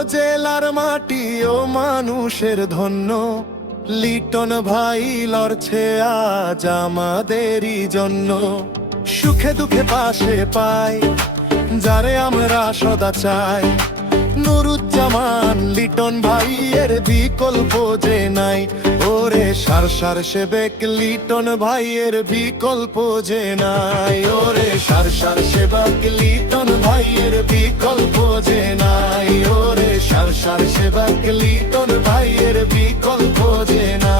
উপজেলার মাটি ও মানুষের ধন্য, লিটন ভাই লড়ছে আজ আমাদেরই জন্য। সুখে দুঃখে পাশে পাই যারে আমরা সদা চাই, নুরুজ্জামান লিটন ভাইয়ের বিকল্প যে নাই। ওরে সার সেবেক লিটন ভাইয়ের বিকল্প যে নাই। ওরে সার সেবক লিটন ভাইয়ের বিকল্প যে নাই। ওরে সার সেবক লিটন ভাইয়ের বিকল্প যে নাই।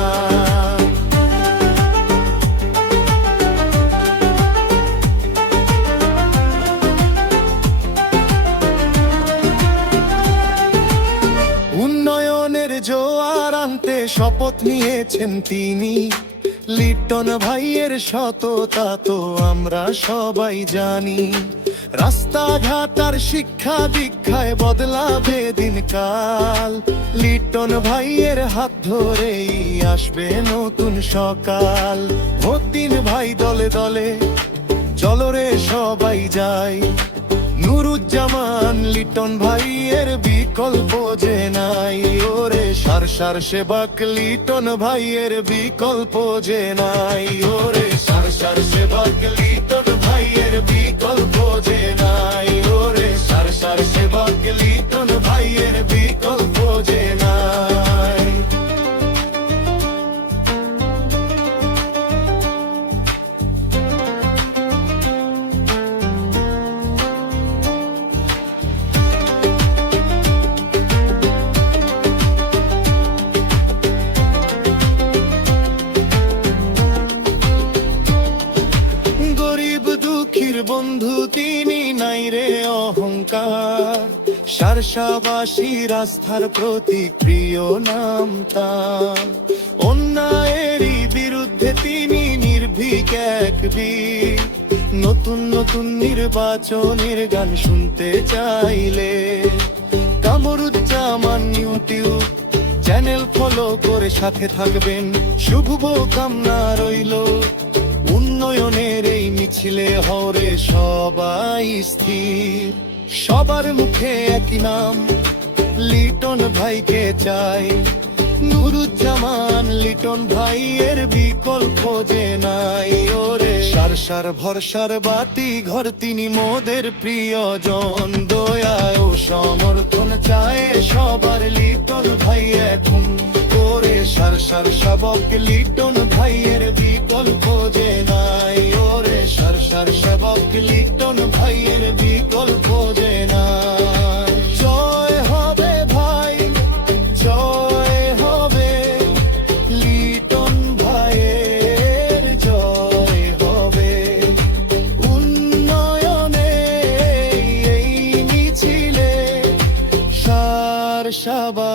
উন্নয়নের জোয়ার আনতে শপথ নিয়েছেন তিনি, লিটন ভাইয়ের সততা তো আমরা সবাই জানি। রাস্তাঘাট আর শিক্ষা দীক্ষায় বদলাবে দিনকাল, লিটন ভাইয়ের হাত ধরেই আসবে নতুন সকাল। ভোট ভাই দলে দলে চলো রে সবাই যাই, নুরুজ্জামান লিটন ভাইয়ের বিকল্প যে নাই। ওরে সার সেবক লিটন ভাইয়ের বিকল্প যে নাই। ওরে সার সেবক লিটন ভাইয়ের বিকল্প যে নাই। ওরে সার সেবক লিটন ভাইয়ের বিকল্প যে নাই। বন্ধু তিনি নাই রে অহংকার, সারসাবাসীর আস্থার প্রতীক, প্রিয় নাম তার। অন্যায়েরই বিরুদ্ধে তিনি নির্ভীক এক বীর, নতুন নির্বাচনের গান শুনতে চাইলে কামরুজ্জামান ইউটিউব চ্যানেল ফলো করে সাথে থাকবেন। শুভ কামনা রইল উন্নয়নের এই মিছিলে, হরে সবাই স্থির। সবার মুখে একই নাম, লিটন ভাইকে চাই। নুরুজ্জামান লিটন ভাইয়ের বিকল্প যে নাই। ওরে সার ভরসার বাতি ঘর তিনি মোদের প্রিয়জন, দয়া ও সমর্থন চায় সবার লিটন ভাই এখন। ওরে সার সেবক লিটন ভাইয়ের বিকল্প যে নাই। ওরে সার সেবক লিটন ভাইয়ের বিকল্প যে নাই। জয় হবে ভাই, জয় হবে লিটন ভাইয়ের, জয় হবে উন্নয়নে এই মিছিলে। সারসাবাসী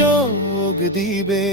যোগ দিবে।